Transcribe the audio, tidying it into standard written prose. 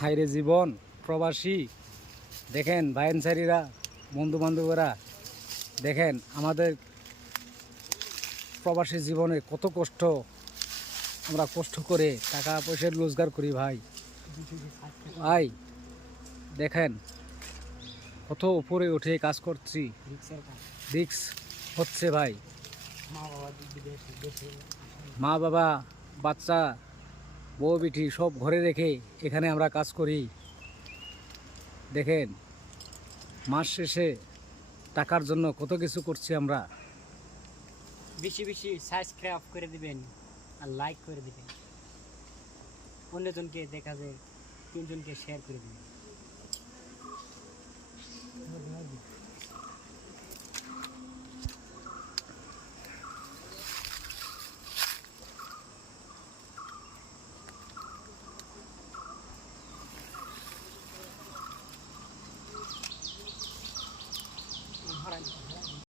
হাইরে জীবন প্রবাসী। দেখেন ভাইনসারিরা, বন্ধু বান্ধবরা, দেখেন আমাদের প্রবাসী জীবনে কত কষ্ট। আমরা কষ্ট করে টাকা পয়সা রোজগার করি ভাই। ভাই দেখেন কত উপরে উঠে কাজ করছি, রিক্স হচ্ছে ভাই। মা বাবা, বাচ্চা, বউ বিটি সব ঘরে রেখে এখানে আমরা কাজ করি। দেখেন মাস শেষে টাকার জন্য কত কিছু করছি আমরা। বেশি বেশি সাবস্ক্রাইব করে দিবেন আর লাইক করে দিবেন, অন্যজনকে দেখা যায়, তিনজনকে শেয়ার করে দিবেন।